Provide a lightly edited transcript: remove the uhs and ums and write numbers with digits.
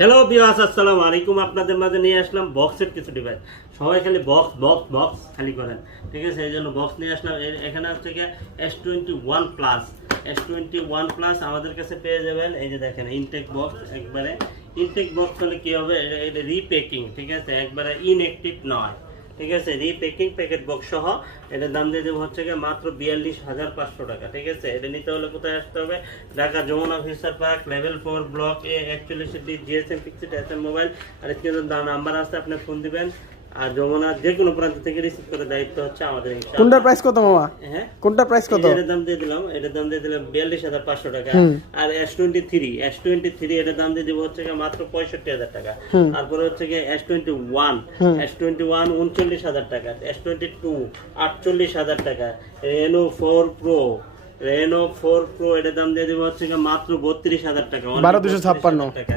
Hello viewers, আসসালামু আলাইকুম। আপনাদের মাঝে নিয়ে আসলাম বক্সের কিছু ডিভাইস। সবাই খালি বক্স বক্স বক্স খালি করেন, ঠিক আছে? এই জন্য বক্স নিয়ে আসলাম। এখানে হচ্ছে কি S21 প্লাস, S21 প্লাস আমাদের কাছে পেয়ে যাবেন। এই যে দেখেন ইনটেক বক্স, একবারে ইনটেক বক্স হলে কি হবে, এটা রিপ্যাকিং, ঠিক আছে? একবারে ইনঅ্যাক্টিভ নয়, ঠিক আছে? রিপ্যাকিং প্যাকেট বক্স সহ এটার দাম দিয়ে দেবো হচ্ছে গিয়ে মাত্র 42,500 টাকা, ঠিক আছে? এটা নিতে হলে কোথায় আসতে হবে? Dhaka Jamuna future park, level 4, block A, 41D, GSM fixed SM mobile. আর স্ক্রিনের নাম্বার আছে, আপনি ফোন দিবেন। আর যমুনা যে কোনো প্রান্ত থেকে রিসিভ করে দায়িত্ব হচ্ছে আমাদের। কোনটার প্রাইস কত মামা? হ্যাঁ, কোনটার প্রাইস কত? এটার দাম দিয়ে দিলাম 42,500 টাকা। আর S23 এটার দাম দিয়ে দিব হচ্ছে গিয়ে মাত্র 65,000 টাকা। তারপরে হচ্ছে গিয়ে S21 39,000 টাকা, S22 48,000 টাকা, Reno 4 Pro এটার দাম দিয়ে দিব হচ্ছে গিয়ে মাত্র 32,000 টাকা, 12,256 টাকা।